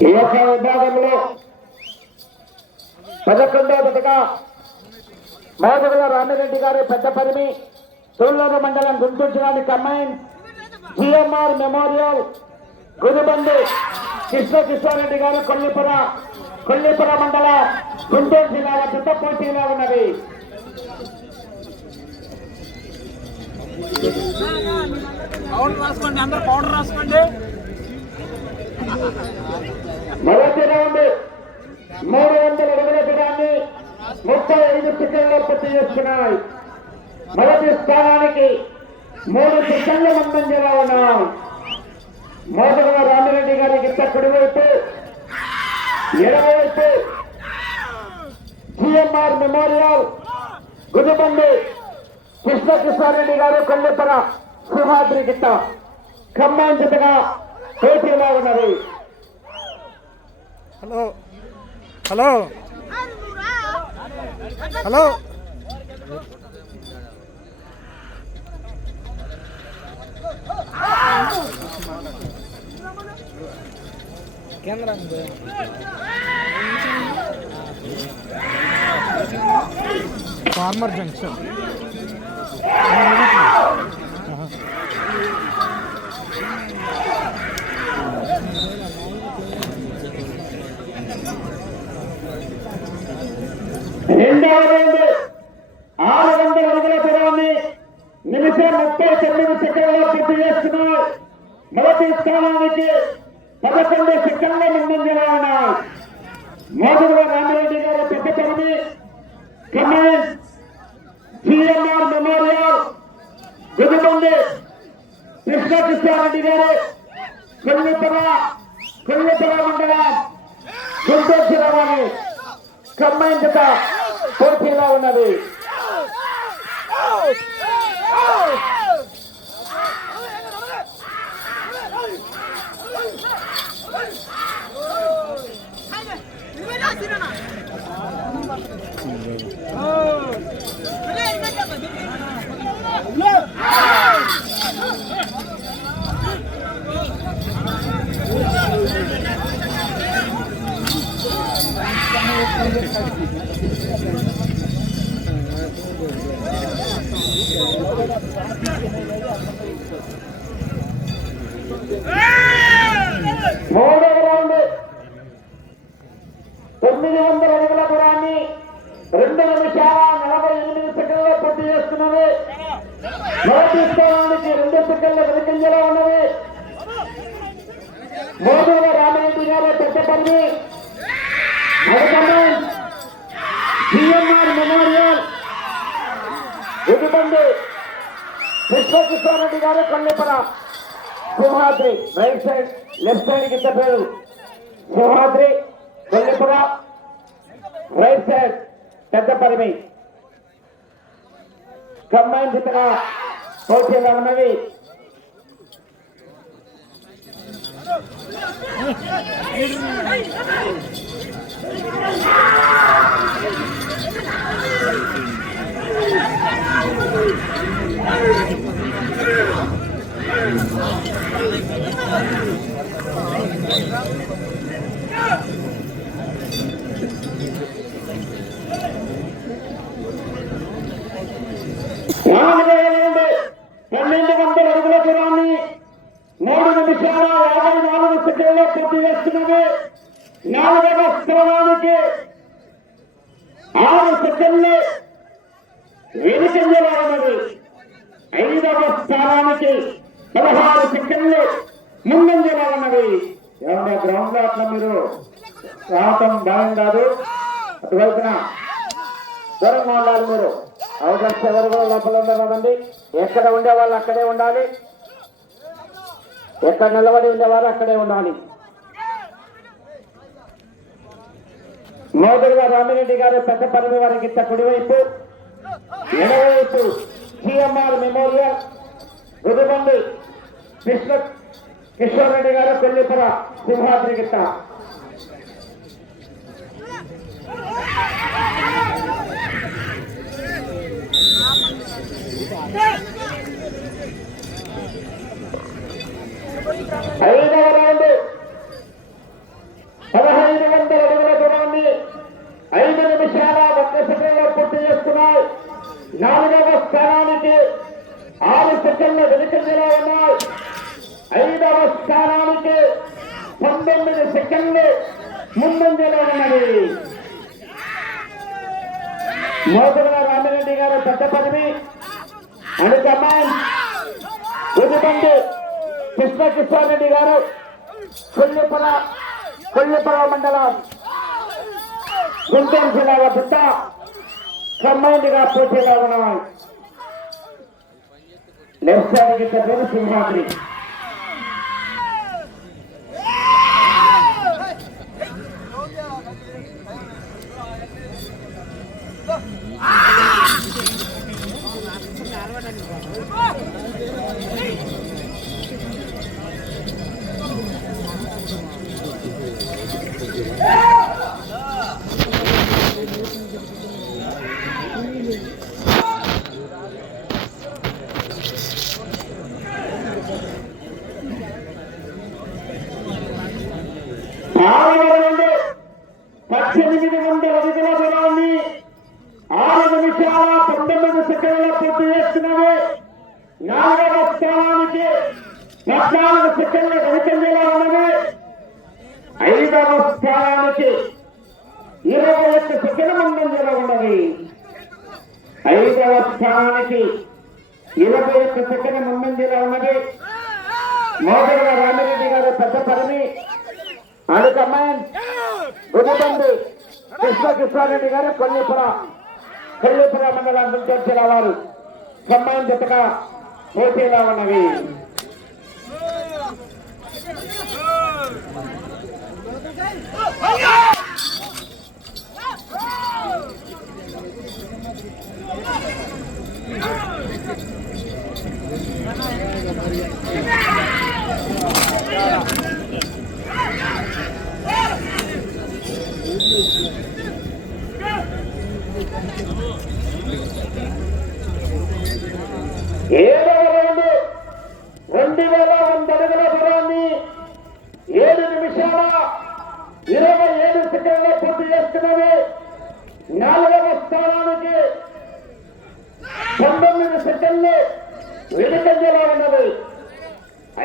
వ్యవసాయ యొక్క విభాగంలో పదకొండవ జతగా మోదగుల రామిరెడ్డి గారు పెద్ద పరిమి తూళ్ళూరు మండలం గుంటూరు జిల్లాని combine G M R memorial Gurubandhu Krishna Kishore Reddy garu Kollipura Kollipura మండల గుంటూరు జిల్లా పెద్ద పోటీలో ఉన్నది. పౌడర్ రాసుకోండి అందరు పౌడర్ రాసుకోండి. మొదటి మూడు వందల అడుగుల దూరాన్ని ముప్పై ఐదు సెకండ్లో పూర్తి చేస్తున్నాయి. మొదటి స్థానానికి మూడు సెకండ్ల ముందంజలో ఉన్నాం. మోదగల రామిరెడ్డి గారి గిట్ట కుడివైపు ఎడమవైపు G M R memorial Gudibandi Krishna Krishna Reddy garu Kollipara Simhadri గిట్ట ఖమ్మం జతగా పోటీలో ఉన్నది. హలో. హలో. హలో. కేంద్రానికి ఫార్మర్ జంక్షన్ రెండవ రౌండ్ ఆరు వందల అడుగుల దూరాన్ని నిమిషం ముప్పై తొమ్మిది సెకండ్లో పూర్తి చేస్తున్నారు మొదటి స్థానానికి పదకొండు సెకండ్ల ముందంజలో ఉన్నారు మోదుగుల రామిరెడ్డి గారు పెద్ద తరమి command G M R memorial Gudibandi Krishna Krishna Reddy garu Kollipara Kollipara మండలం గుంటూరు జిల్లాలోని కంబైన్ జత పోటీలో ఉన్నది మూడవ రౌండ్ తొమ్మిది వందల అడుగుల దూరాన్ని రెండు నిమిషాల నలభై ఎనిమిది సెకండ్లో పూర్తి చేస్తున్నది మొదటి స్థానానికి రెండు సెకండ్ల వెనుకంజలో ఉన్నది Modula Ramareddy garu Peddapalli Madakamma G M R memorial Udibandi Vishwa Kishore Reddy garu Kollipara Simhadri right side left side కింద పేరు సింహాద్రి కొల్లిపుర రైట్ సైడ్ పెద్ద పరిమి కంబైన్ జితగా పోటీలో ఉన్నవి నాలుగవ Yeah. ఐదవ స్థానానికి పదహారు సెకండ్లు ముందంజలో ఉన్నది ఏమన్నా గ్రౌండ్లో అట్లా మీరు రావటం భాగం కాదు. అటువైపున దూరంగా ఉండాలి మీరు. అవకాశం ఎవరు కూడా లోపల ఉండదండి ఎక్కడ ఉండేవాళ్ళు అక్కడే ఉండాలి. ఎక్కడ నిలబడి ఉండేవారు అక్కడే ఉండాలి. మోదరుగా రామిరెడ్డి గారు పెద్ద పరిమి వారికి ఇంత కుడివైపు ఎడవైపు సిఎంఆర్ మెమోరియల్ గుదిబండి కృష్ణ కిషోర్ రెడ్డి గారు కొల్లిపుర సింహాద్రి గిట్ట ఐదవ రౌండ్ పదహైదు వందల అడుగుల దూరాన్ని ఐదు నిమిషాల ఒక్క సెకండ్లో పూర్తి చేస్తున్నాయి నాలుగవ స్థానానికి ఆరు సెకండ్ల వెనుకంజలో ఉన్నాయి. ఐదవ స్థానానికి పంతొమ్మిది సెకండ్లు ముందంజలో ఉన్నది. మోదల రామిరెడ్డి గారు పెద్ద పదవి. అనుకమాన్ ఉదిబండి కృష్ణ రెడ్డి గారు కొల్లిపల కొల్లిపల మండలం. గుంటూరు జిల్లాలో వద్ద కంబైన్డ్ పోటీలో ఉన్నవాళ్ళు లెఫ్ట్ సైడ్ గిట్ట పేరు సింహాద్రి ఆరవ నుండి పద్దెనిమిది వందల అడుగుల దూరాన్ని ఆరు నిమిషాల పంతొమ్మిది సెకండ్ల పూర్తి చేస్తున్నవి నాలుగవ స్థానానికి పద్నాలుగు సెకండ్ల వెనుకంజలో ఉన్నవి ఐదవ వచ్చి ఇరవై ఒక్క శిఖర ముందంజలో ఉన్నది ఐదవ స్థానానికి ఇరవై ఒక్క శిఖర ముందంజలో ఉన్నది మోదల రామిరెడ్డి గారు పెద్ద పరమి అనుకమ్మన్ గుడిబండి కృష్ణ కృష్ణారెడ్డి గారు కొల్లిపుర కొల్లిపుర మండలం గుంటూరు వారు కమ్మాయిన్ జతగా పోటీలో ఉన్నవి. Go! Go! Go! ఇరవై ఏడు సెకండ్లో పూర్తి చేస్తున్నది నాలుగవ స్థానానికి పంతొమ్మిది సెకండ్లు వెనుకంజలో ఉన్నది.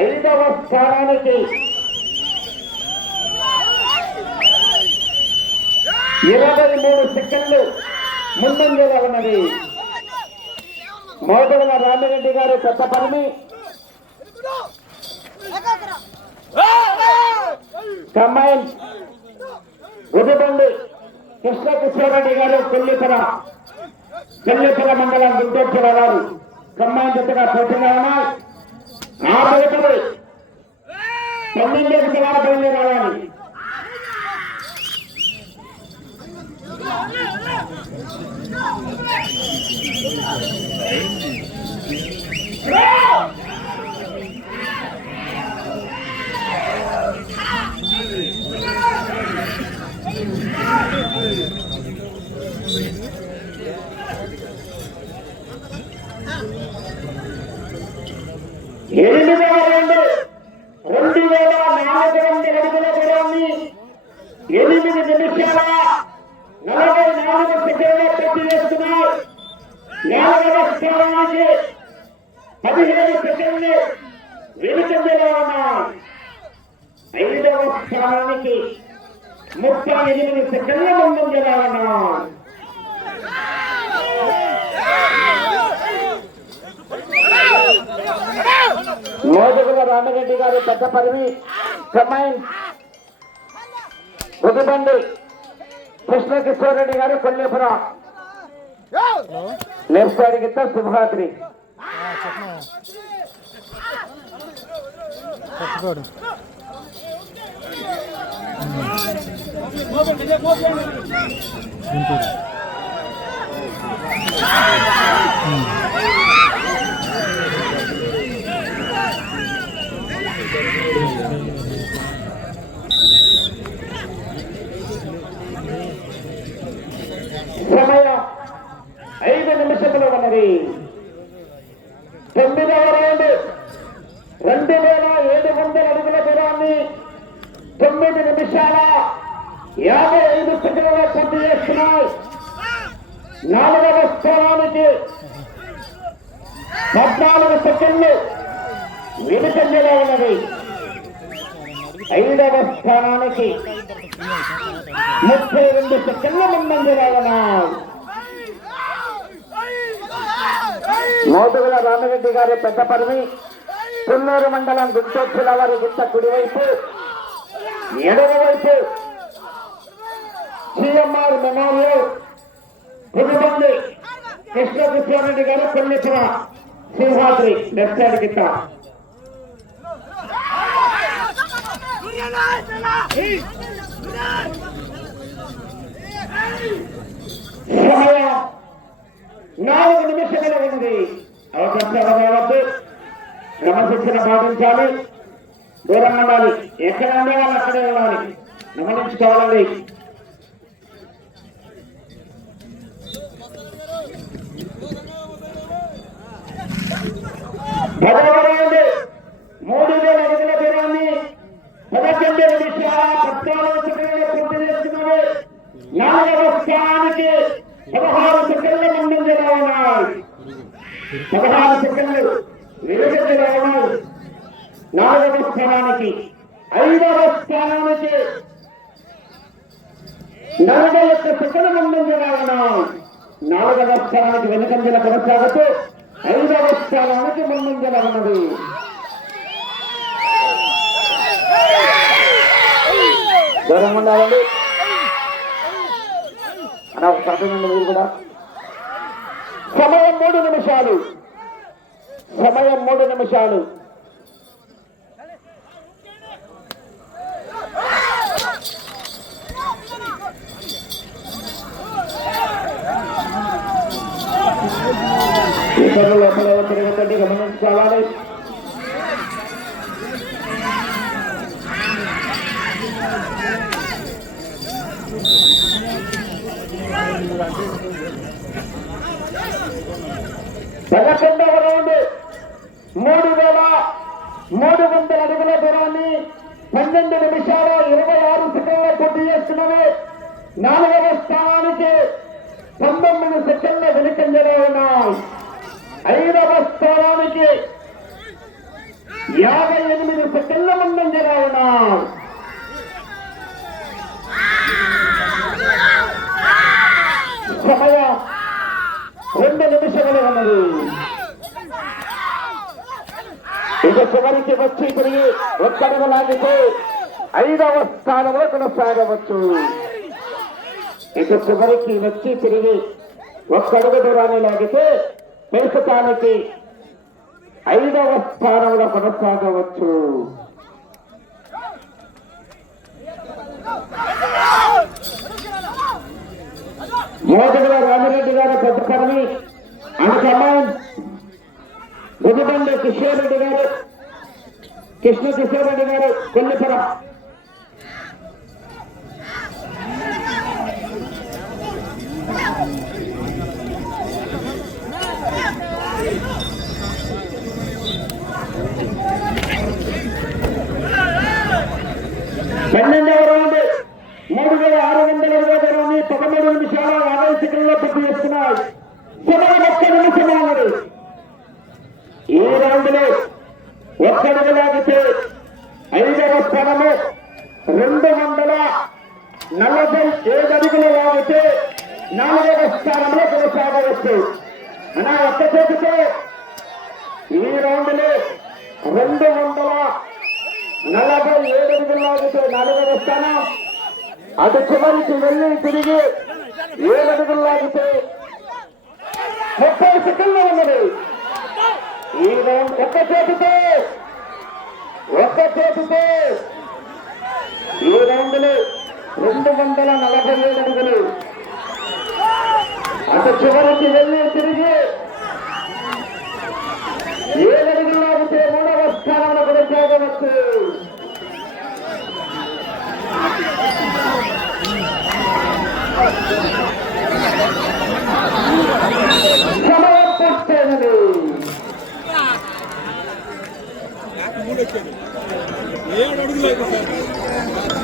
ఐదవ స్థానానికి ఇరవై మూడు సెకండ్లు ముందంజలో ఉన్నది. మోదల రామిరెడ్డి గారు పెద్ద పరిమి కమ్మాయిన్ ఉదిబండి కృష్ణ కిషోరెడ్డి గారు కొల్లిపర కొల్లిపర మండలం గుంటూరు జిల్లా వారు. కమ్మాయిన్ జతగా పోటీగా ఉన్నాయి ఆ బయటలు పన్నెండు జిల్లా బయలు రావాలి. you. స్థానానికి పదిహేను సెకండ్లు వెనుకంజలో ఉన్నాయి ఐదవ స్థానానికి ముప్పై ఎనిమిది సెకండ్ల ముందంజలో ఉన్నాయి మోదగుల రామరెడ్డి గారు పెద్ద పరివి కమ్మాయిన్ ఉదిబండి కృష్ణ కిషోర్ రెడ్డి గారు కొల్లేపురం. లెఫ్ట్ సైడ్ గిత్త సింహాద్రి పట్టుకోడు. సమయం ఉన్నది తొమ్మిదవ రౌండ్. రెండు వేల ఏడు వందల అడుగుల దూరాన్ని తొమ్మిది నిమిషాల యాభై ఐదు సెకండ్ల పూర్తి చేస్తున్నాయి. నాలుగవ స్థానానికి పద్నాలుగు సెకండ్లు వెనుకంజలో ఉన్నది. ఐదవ స్థానానికి ముప్పై రెండు సెకండ్ల ముందంజలో ఉన్నాయి. మోదుగుల రామిరెడ్డి గారి పెద్ద పరిమి తున్నూరు మండలం గుంటొచ్చుల వారి గుంట కుడివైపు ఎడమవైపు సిఎంఆర్ మెమోరియల్ పుదుబండి కృష్ణకృష్ణారెడ్డి గారు కొల్లిపుర సింహాద్రి లెఫ్ట్ సైడ్ కింద సమయం నాలుగు నిమిషాలు ఉంది. అవకాశాలు కావద్దు. క్రమశిక్షణ పాటించాలి. దూరం ఉండాలి. ఎక్కడ ఉండే వాళ్ళు అక్కడే ఉండాలి. గమనించుకోవాలండి పదవ మూడు వేల అడుగుల దూరాన్ని పదకొండు నిమిషాల పద్నాలుగు సెకండ్లు పూర్తి చేస్తున్నవి నాలుగవ స్థానానికి పదహారు సెకండ్ల ముందంజలో ఉన్నాయి పదహారు సెకండ్లు వెలుగంజలో ఉన్నాయి నాలుగవ స్థానానికి ఐదవ స్థానానికి నలభై ఒక్క సెకండ్ల ముందంజలో ఉన్నాయి నాలుగవ స్థానానికి వెనుకంజల కొనసాగుతూ ఐదవ స్థానానికి ముందంజల ఉన్నది దూరం ఉండాలండి. నాకు ఒక మీరు కూడా. సమయం మూడు నిమిషాలు. సమయం మూడు నిమిషాలు. ఇతరుల పదకొండవ రౌండ్. మూడు వేల మూడు వందల అడుగుల దూరాన్ని పన్నెండు నిమిషాల ఇరవై ఆరు సెకండ్ల పూర్తి చేస్తున్నవి. నాలుగవ స్థానానికి పంతొమ్మిది సెకండ్ల వెనుకంజలో ఉన్నాయి. ఐదవ స్థానానికి యాభై ఎనిమిది సెకండ్ల ముందంజలో ఉన్నాయి సమయం రెండు నిమిషములు ఉన్నది ఇక చివరికి వచ్చి తిరిగి ఒక్కడుగు లాగితే ఐదవ స్థానంలో కొనసాగవచ్చు. ఇక చివరికి వచ్చి తిరిగి ఒక్కడుగు దూరాన్ని లాగితే ప్రస్తుతానికి ఐదవ స్థానంలో కొనసాగవచ్చు. మోదీగా రామిరెడ్డి గారు పెద్ద అనుసంధానం అనుకమ్మాయి గుదిబండి కిషోర్ రెడ్డి గారు కృష్ణ కిషోర్ రెడ్డి గారు కొల్లిపురం పన్నెండవ రౌండ్ మూడు వేల ఆరు వందల ఇరవై దూరాన్ని పదమూడు నిమిషాల యాభై సెకండ్లో పూర్తి చేస్తున్నాయి చివరి ఒక్క నిమిషం ఉన్నది ఈ రౌండ్లో ఒక్కడుగు లాగితే ఐదవ స్థానము రెండు వందల నలభై ఏడు అడుగులు లాగితే నాలుగవ స్థానంలో కొనసాగవచ్చు అనా ఒక్క చేతితో ఈ రౌండ్లో రెండు వందల నలభై ఏడు అడుగులు నాలుగవ స్థానం. అటు చివరికి వెళ్ళి తిరిగి ఏడు అడుగులు లాగితే ముప్పై సెకండ్లు ఉన్నది. ఈ రౌండ్ ఒక్క చేతితో ఒక్క చేతితో ఈ రౌండ్ రెండు వందల నలభై ఏడు అడుగులు చివరికి వెళ్ళి తిరిగి ఏడు అడుగులు లాగితే మూడవ స్థానంలో కొనసాగవచ్చు సమయం పూర్తయినది ఏడు అడుగులు అయిపోతారు